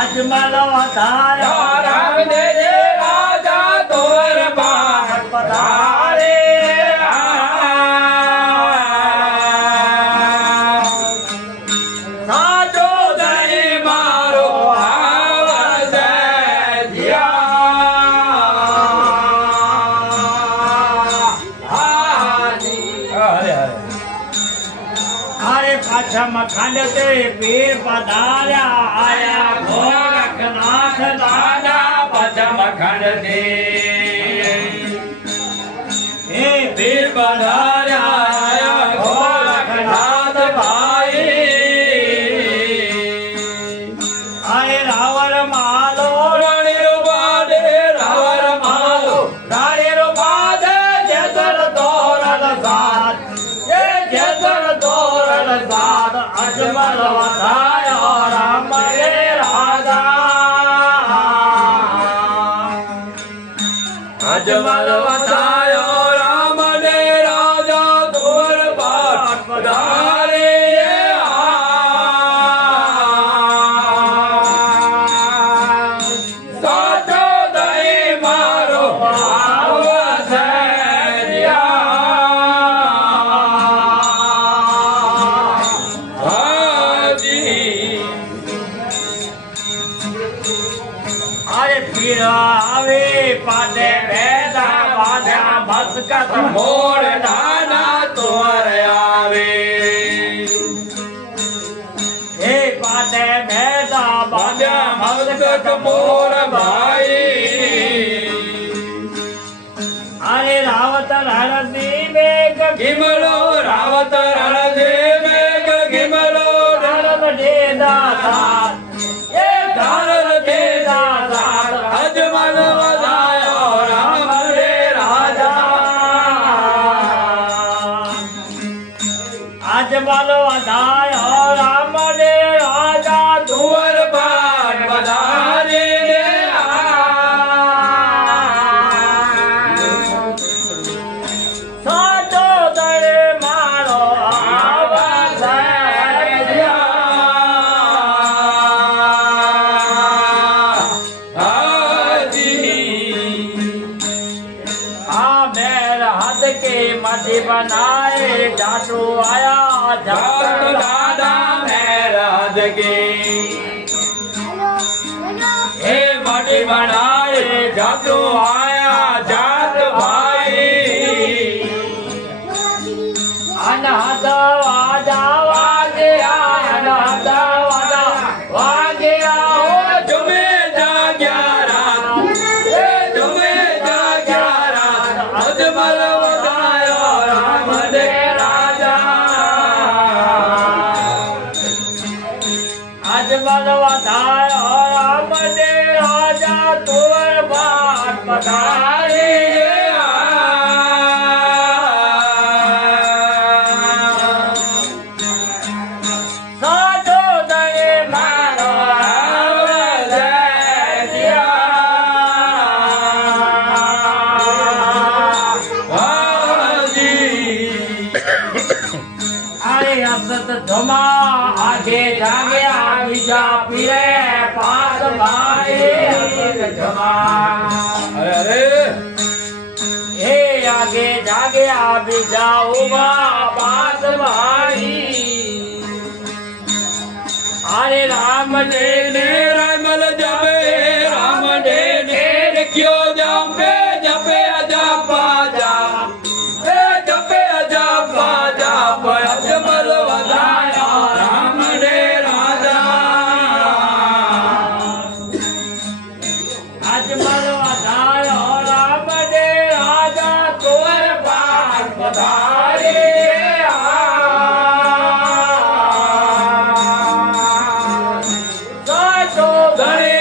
अजमल वधाया राम दे राजा तोर बार पधारे साजो दई मारो आवाज दिया अरे पछम खंड से पीर पधार्या आया गोरखनाथ दादा पचम खंड दे वीर पधार्या आया गोरखनाथ भाई अरे रावण मालो रानी रुबादे रावण मालो रानी रुबादे जैतर तोरण साथ ये जैतर तोरण साथ अजमल वधाया राम रे राजा अजमल वधायो राम ने राजा तोर बाट पधारे साचो दई मारो आवाज दिया हाजी अरे फिर आवे पादे भेदा बाधा भस्कत मोर नाना तोर आवे हे पादे भेदा बाधा बाजा भस्कत भगत मोर भाई अरे रावत हरदी बेग गिमलो रावत रणदे मेघ गिमलो धरम देदा साथ ये धरम देदा साथ अजमल वधायो राम रे राजा अजमल वधायो राम रे राजा तुअर बाट पधारे साचो दरे मारो आवाज दिया हाजी मेर हद के मध्य बनाए जाटू आया जात जाट दादा महराज के हे मटी बनाए जातो आया जात भाई अनहद वाजा वाजे अनहद वाजा वाजे आओ जुमे जाग्या रात जुमे जाग्या रात अजमल वधायो राम दे राजा अजमल वधायो राम दे राजा तुअर बाट पधारे साजो दरे मारो आवाज दिया हाजी अरे असत धुमा आगे जागे बीजा पीरे पास भाई असत धुमा अरे हे आगे जागे बीजा उमा पास भाई अरे राम ने रामल जपे राम ने ढेर क्यों जपे जपे अजपा जाप जपे अजपा जाप अजमल वधाया राम ने राजा अजमल वधायो राम ने राजा तुअर बाट पधारे साचो गणे